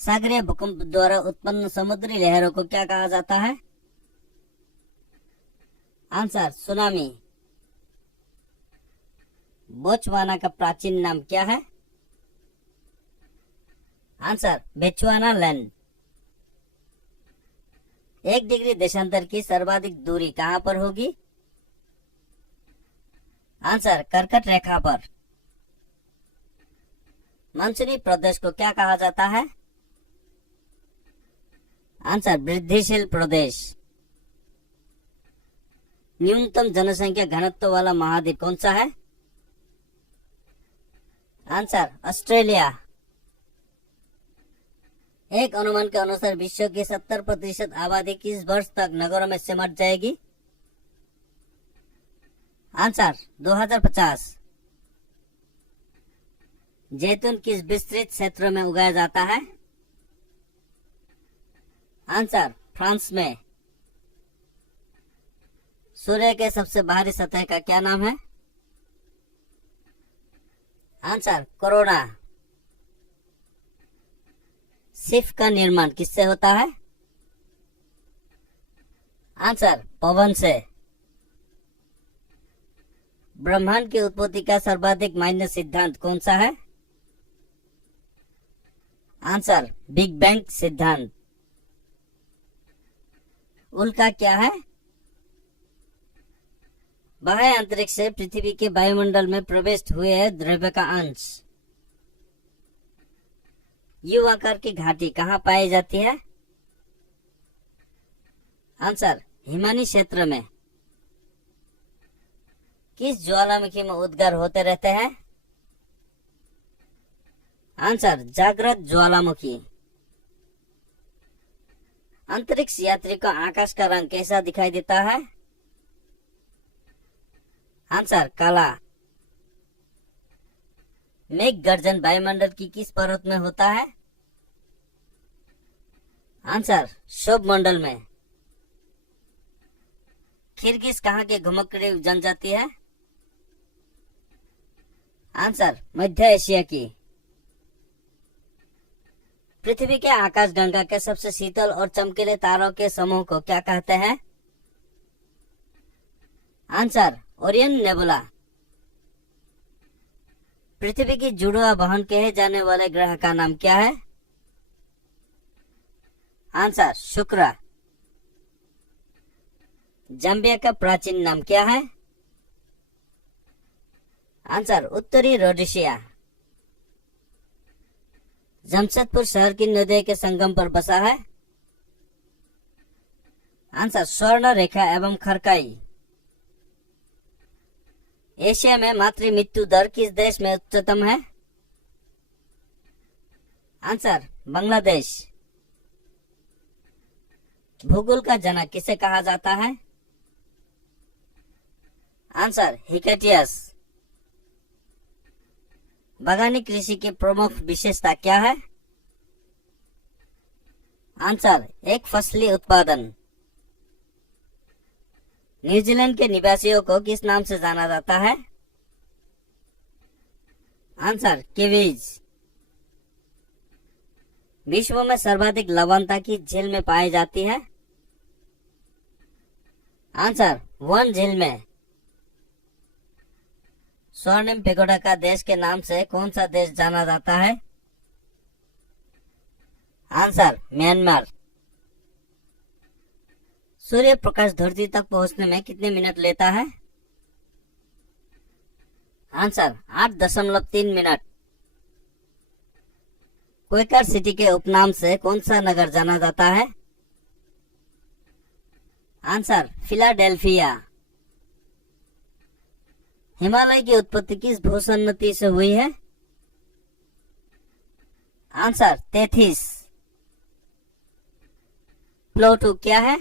सागरीय भूकंप द्वारा उत्पन्न समुद्री लहरों को क्या कहा जाता है? Answer tsunami. बोत्सवाना का प्राचीन नाम क्या है? Answer बेचुआना land. 1 डिग्री देशांतर की सर्वाधिक दूरी कहां पर होगी? आंसर कर्कट रेखा पर। मानसूनी प्रदेश को क्या कहा जाता है? आंसर वृद्धिशील प्रदेश। न्यूनतम जनसंख्या घनत्व वाला महाद्वीप कौन सा है? Answer Australia. एक अनुमान के अनुसार विश्व की 70% आबादी किस वर्ष तक नगरों में सिमट जाएगी? आंसर 2050। जैतून किस विस्तृत क्षेत्र में उगाया जाता है? आंसर फ्रांस में। सूर्य के सबसे बाहरी सतह का क्या नाम है? Answer corona. शिप का निर्माण किससे होता है? आंसर पवन से। ब्रह्मांड की उत्पत्ति का सर्वाधिक मान्य सिद्धांत कौन सा है? आंसर बिग बैंग सिद्धांत। उल्का क्या है? बाह्य अंतरिक्ष से पृथ्वी के वायुमंडल में प्रवेश हुए द्रव्य का अंश। यू आकार की घाटी कहाँ पाई जाती है? आंसर हिमानी क्षेत्र में। किस ज्वालामुखी में उद्गार होते रहते हैं? आंसर जागृत ज्वालामुखी। अंतरिक्ष यात्री को आकाश का रंग कैसा दिखाई देता है? आंसर काला। मेघ गर्जन वायुमंडल की किस परत में होता है? आंसर क्षोभ मंडल में। खिरगिस कहाँ की घुमक्कड़ी जनजाति है? आंसर मध्य एशिया की। पृथ्वी के आकाशगंगा के सबसे शीतल और चमकीले तारों के समूह को क्या कहते हैं? Answer Orion nebula. पृथ्वी की जुड़वा बहन कहे जाने वाले ग्रह का नाम क्या है? आंसर शुक्र। जाम्बिया का प्राचीन नाम क्या है? आंसर उत्तरी रोडेशिया। जमशेदपुर शहर की नदियों के संगम पर बसा है? आंसर स्वर्ण रेखा एवं खरकाई। एशिया में मातृ मृत्यु दर किस देश में उच्चतम है? आंसर बांग्लादेश। भूगोल का जनक किसे कहा जाता है? Answer Hecataeus. बागानी कृषि की प्रमुख विशेषता क्या है? आंसर एक फसली उत्पादन। न्यूजीलैंड के निवासियों को किस नाम से जाना जाता है? Answer Kiwis. विश्व में सर्वाधिक लवणता की झील में पाई जाती है? आंसर वन झील में। स्वर्णिम पेगोडा का देश के नाम से कौन सा देश जाना जाता है? Answer Myanmar. सूर्य प्रकाश धरती तक पहुंचने में कितने मिनट लेता है? Answer 8.3 minute. क्वेकर सिटी के उपनाम से कौन सा नगर जाना जाता है? Answer Philadelphia. हिमालय की उत्पत्ति किस भूसन्नति से हुई है? आंसर तेथिस। प्लूटो क्या है?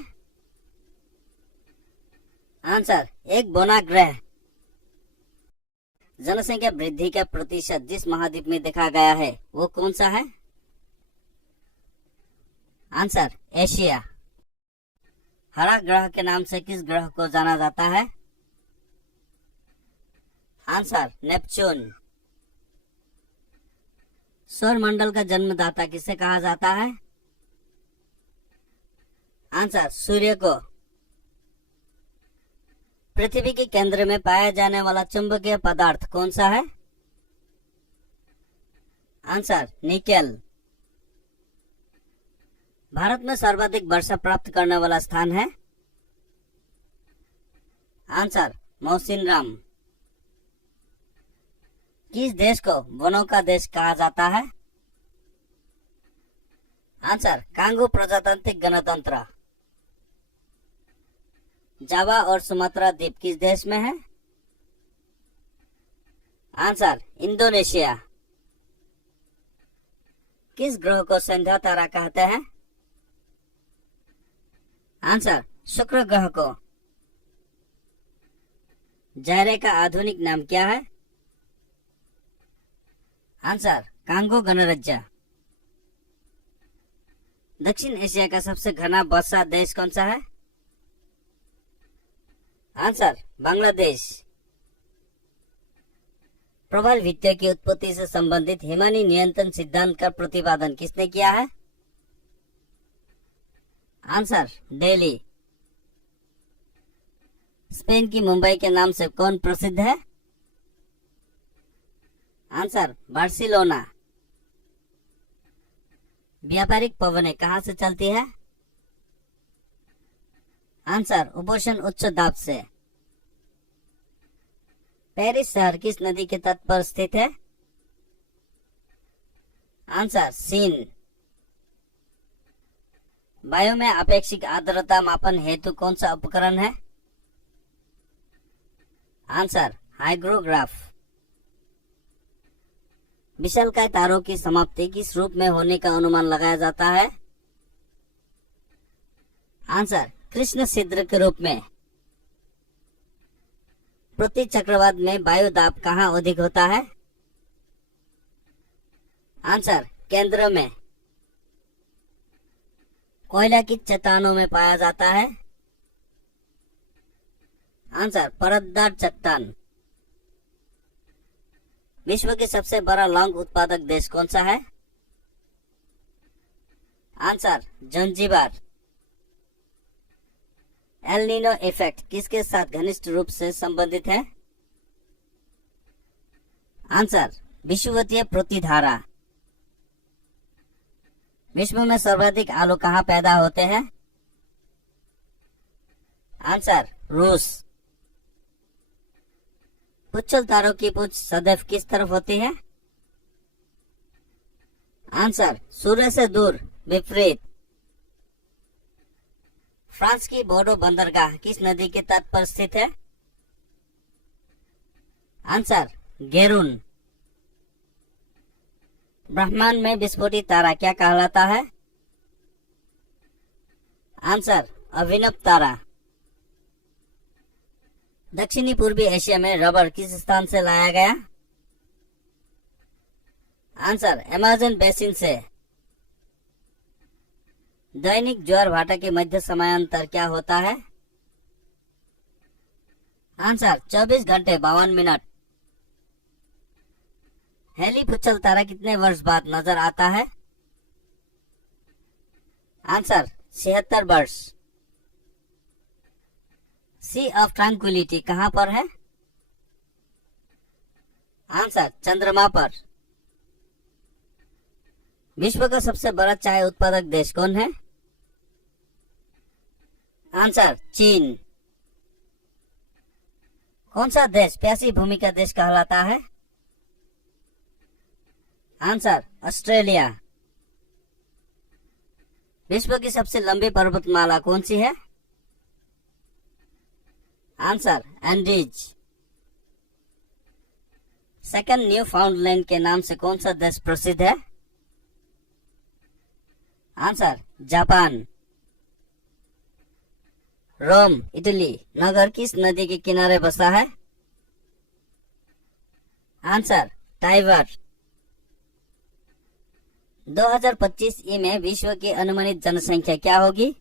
आंसर एक बौना ग्रह। जनसंख्या वृद्धि का प्रतिशत जिस महाद्वीप में देखा गया है वो कौन सा है? Answer Asia. हरा ग्रह के नाम से किस ग्रह को जाना जाता है? Answer Neptune. सौर मंडल का जन्मदाता किसे कहा जाता है? आंसर सूर्य को। पृथ्वी के केंद्र में पाया जाने वाला चुंबकीय पदार्थ कौन सा है? Answer nickel. भारत में सर्वाधिक वर्षा प्राप्त करने वाला स्थान है? आंसर मौसिनराम। किस देश को वनों का देश कहा जाता है? आंसर कांगो प्रजातांत्रिक गणतंत्र। जावा और सुमात्रा द्वीप किस देश में है? Answer Indonesia. किस ग्रह को संध्या तारा कहते हैं? आंसर शुक्र ग्रह को। जायरे का आधुनिक नाम क्या है? आंसर कांगो गणराज्य। दक्षिण एशिया का सबसे घना वर्षा देश कौन सा है? आंसर बांग्लादेश। प्रबल वित्तीय की उत्पत्ति से संबंधित हिमानी नियंत्रण सिद्धांत का प्रतिपादन किसने किया है? आंसर दिल्ली। स्पेन की मुंबई के नाम से कौन प्रसिद्ध है? Answer Barcelona. व्यापारिक पवनें कहां से चलती है? आंसर उपोषण उच्च दाब से। पेरिस शहर किस नदी के तट पर स्थित है? आंसर सीन। वायु में आपेक्षिक आर्द्रता मापन हेतु कौन सा उपकरण है? आंसर हाइग्रोग्राफ। विशालकाय तारों की समाप्ति किस रूप में होने का अनुमान लगाया जाता है? आंसर कृष्ण छिद्र के रूप में। प्रति चक्रवात में वायु दाब कहाँ अधिक होता है? आंसर केंद्र में। कोयला की चट्टानों में पाया जाता है? आंसर परतदार चट्टान। विश्व के सबसे बड़ा लौंग उत्पादक देश कौन सा है? Answer Zanzibar. El Nino effect किसके साथ घनिष्ठ रूप से संबंधित है? आंसर विषुवतीय प्रतिधारा। विश्व में सर्वाधिक आलू कहाँ पैदा होते हैं? आंसर रूस। पुच्छल तारों की पूंछ सदैव किस तरफ होती है? आंसर सूर्य से दूर, विपरीत। फ्रांस की बोर्डो बंदरगाह किस नदी के तट पर स्थित है? आंसर गेरून। ब्रह्मांड में विस्फोटित तारा क्या कहलाता है? आंसर अभिनव तारा। दक्षिणी पूर्वी एशिया में रबर किस स्थान से लाया गया? आंसर अमेज़न बेसिन से। दैनिक ज्वार भाटा के मध्य समयांतर क्या होता है? आंसर 24 घंटे 52 मिनट। हेली पुच्छल तारा कितने वर्ष बाद नजर आता है? आंसर 76 वर्ष। सी ऑफ ट्रैंक्विलिटी कहां पर है? आंसर चंद्रमा पर। विश्व का सबसे बड़ा चाय उत्पादक देश कौन है? आंसर चीन। कौन सा देश प्यासी भूमि का देश कहलाता है? Answer Australia. विश्व की सबसे लंबी पर्वतमाला कौन सी है? Answer Andes. सेकंड न्यू फाउंडलैंड के नाम से कौन सा देश प्रसिद्ध है? Answer Japan. रोम इटली नगर किस नदी के किनारे बसा है? Answer Tiber. 2025 में विश्व की अनुमानित जनसंख्या क्या होगी?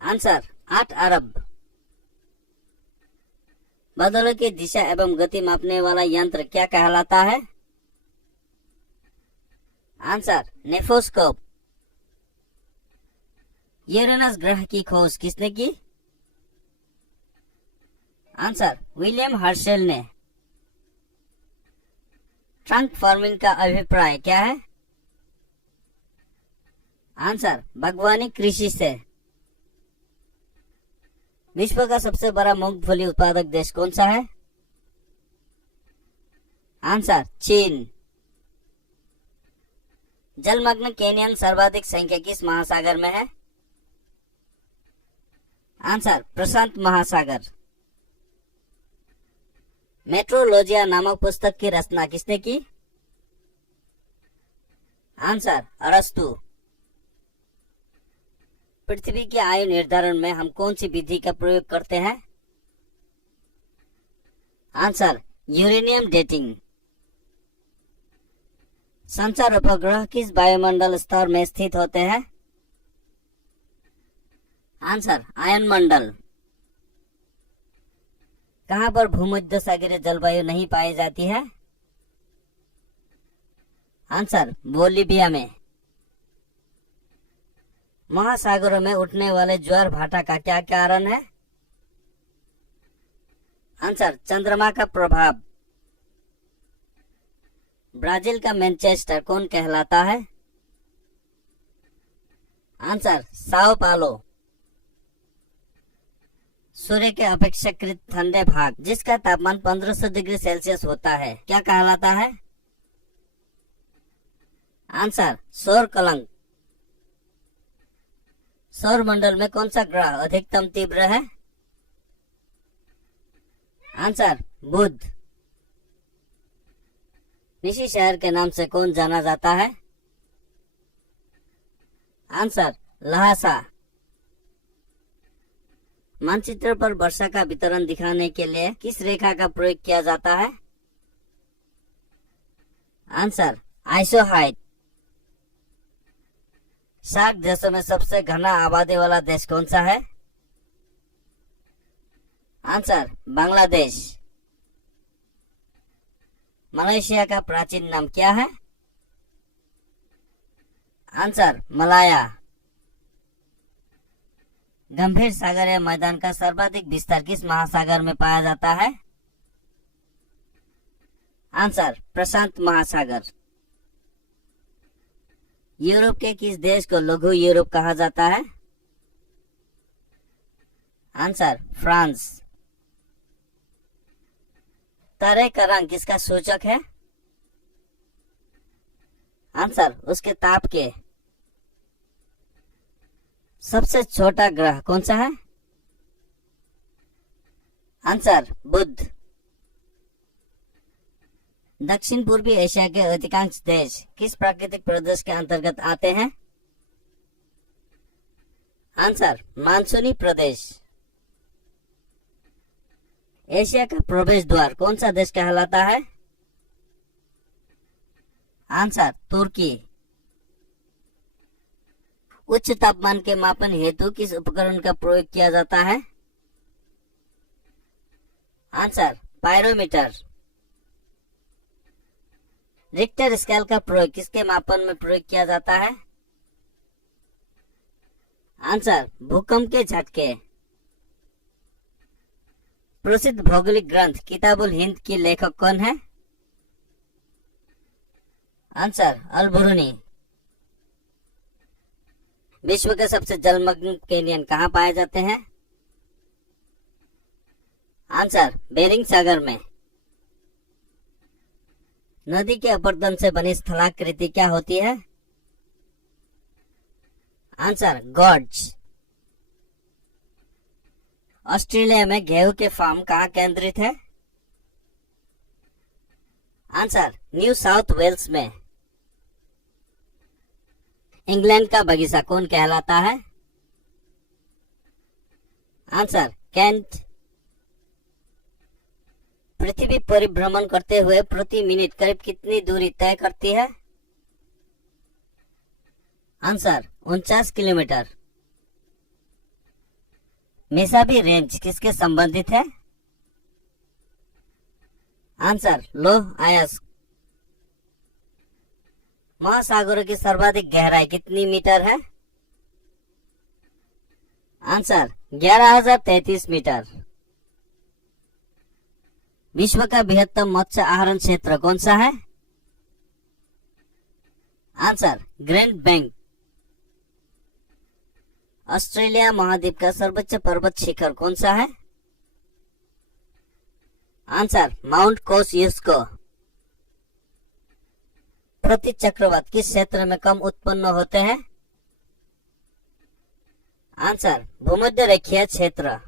आंसर 8 अरब। बादलों की दिशा एवं गति मापने वाला यंत्र क्या कहलाता है? Answer nephoscope. यूरेनस ग्रह की खोज किसने की? आंसर विलियम हर्शेल ने। ट्रंक फार्मिंग का अभिप्राय क्या है? आंसर बागवानी कृषि से। विश्व का सबसे बड़ा मूंगफली उत्पादक देश कौन सा है? आंसर चीन। जलमग्न केनियन सर्वाधिक संख्या किस महासागर में है? आंसर प्रशांत महासागर। मेट्रोलॉजिया नामक पुस्तक की रचना किसने की? आंसर अरस्तु। पृथ्वी की आयु निर्धारण में हम कौन सी विधि का प्रयोग करते हैं? Answer uranium dating. संचार उपग्रह किस वायुमंडल स्तर में स्थित होते हैं? आंसर आयनमंडल। कहां पर भूमध्य सागरीय जलवायु नहीं पाई जाती है? आंसर बोलिविया में। महासागरों में उठने वाले ज्वार भाटा का क्या कारण है? आंसर चंद्रमा का प्रभाव। ब्राजील का मैनचेस्टर कौन कहलाता है? आंसर साओ पालो। सूर्य के अपेक्षाकृत ठंडे भाग जिसका तापमान 1500 डिग्री सेल्सियस होता है क्या कहलाता है? आंसर सौर कलंक। सौर मंडल में कौन सा ग्रह अधिकतम तीव्र है? आंसर बुध। निशी शहर के नाम से कौन जाना जाता है? आंसर लहासा। मानचित्र पर वर्षा का वितरण दिखाने के लिए किस रेखा का प्रयोग किया जाता है? Answer isohyet. 60 देशों में सबसे घना आबादी वाला देश कौन सा है? आंसर बांग्लादेश। मलेशिया का प्राचीन नाम क्या है? आंसर मलाया। गंभीर सागरीय मैदान का सर्वाधिक विस्तार किस महासागर में पाया जाता है? आंसर प्रशांत महासागर। यूरोप के किस देश को लघु यूरोप कहा जाता है? Answer France. तारे का रंग किसका सूचक है? आंसर उसके ताप के। सबसे छोटा ग्रह कौन सा है? आंसर बुध। दक्षिण पूर्वी एशिया के अधिकांश देश किस प्राकृतिक प्रदेश के अंतर्गत आते हैं? आंसर मानसूनी प्रदेश। एशिया का प्रवेश द्वार कौन सा देश कहलाता है? आंसर तुर्की। उच्च तापमान के मापन हेतु किस उपकरण का प्रयोग किया जाता है? Answer pyrometer. रिक्टर स्केल का प्रयोग किसके मापन में प्रयोग किया जाता है? आंसर भूकंप के झटके। प्रसिद्ध भौगोलिक ग्रंथ किताबुल हिंद की लेखक कौन है? आंसर अल-बुरूनी। विश्व के सबसे जलमग्न केनियन कहाँ पाए जाते हैं? आंसर बेरिंग सागर में। नदी के अपरदन से बनी स्थलाकृति क्या होती है? Answer gorge. ऑस्ट्रेलिया में गेहूं के फार्म कहाँ केंद्रित है? आंसर न्यू साउथ वेल्स में। इंग्लैंड का बगीचा कौन कहलाता है? Answer cantt. पृथ्वी परिभ्रमण करते हुए प्रति मिनट करीब कितनी दूरी तय करती है? Answer 49 kilometre. मेसाबी रेंज किसके संबंधित है? आंसर लौह अयस्क। महासागरों की सर्वाधिक गहराई कितनी मीटर है? Answer 11,033 metre. विश्व का बृहत्तम मत्स्य आहरण क्षेत्र कौन सा है? Answer grand bank. ऑस्ट्रेलिया महाद्वीप का सर्वोच्च पर्वत शिखर कौन सा है? Answer mount कोस्युस्को। प्रति चक्रवात किस क्षेत्र में कम उत्पन्न होते हैं? आंसर भूमध्य रेखीय क्षेत्र।